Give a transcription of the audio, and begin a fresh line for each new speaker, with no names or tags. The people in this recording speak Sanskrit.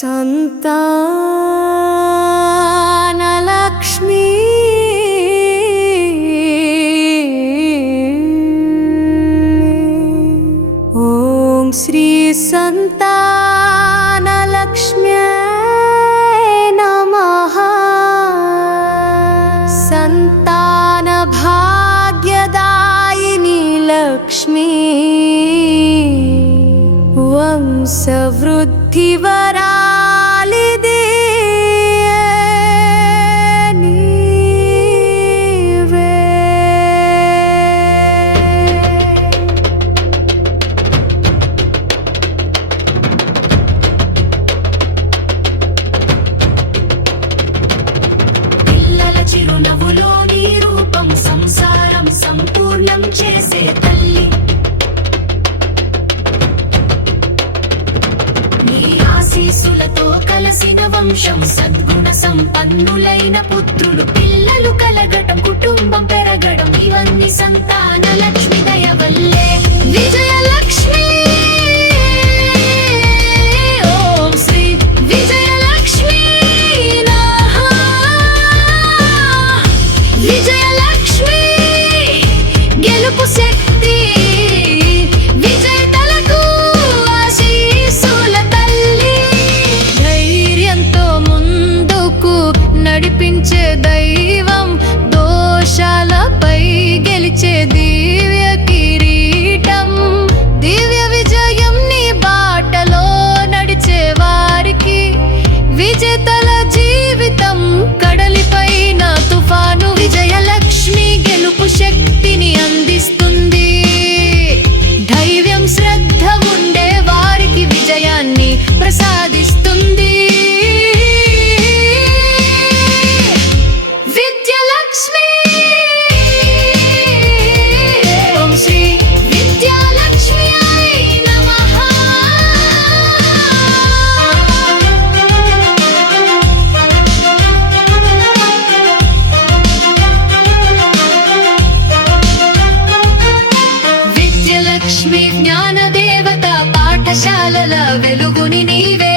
सन्तानलक्ष्मी। ॐ श्रीसन्तानलक्ष्म्य नमः। सन्तानभाग्यदायिनी लक्ष्मी। सवृद्धिवरा పన్నులైన రూపం సంసారం చేసే తల్లి. కలసిన వంశం సద్గుణ సంపన్నులైన పుత్రులు పిల్లలు కలగటం కుటుంబం పెరగడం ఇవన్నీ సంతా నడిపించే దైవం దోషాలపై గెలిచేది. ni nive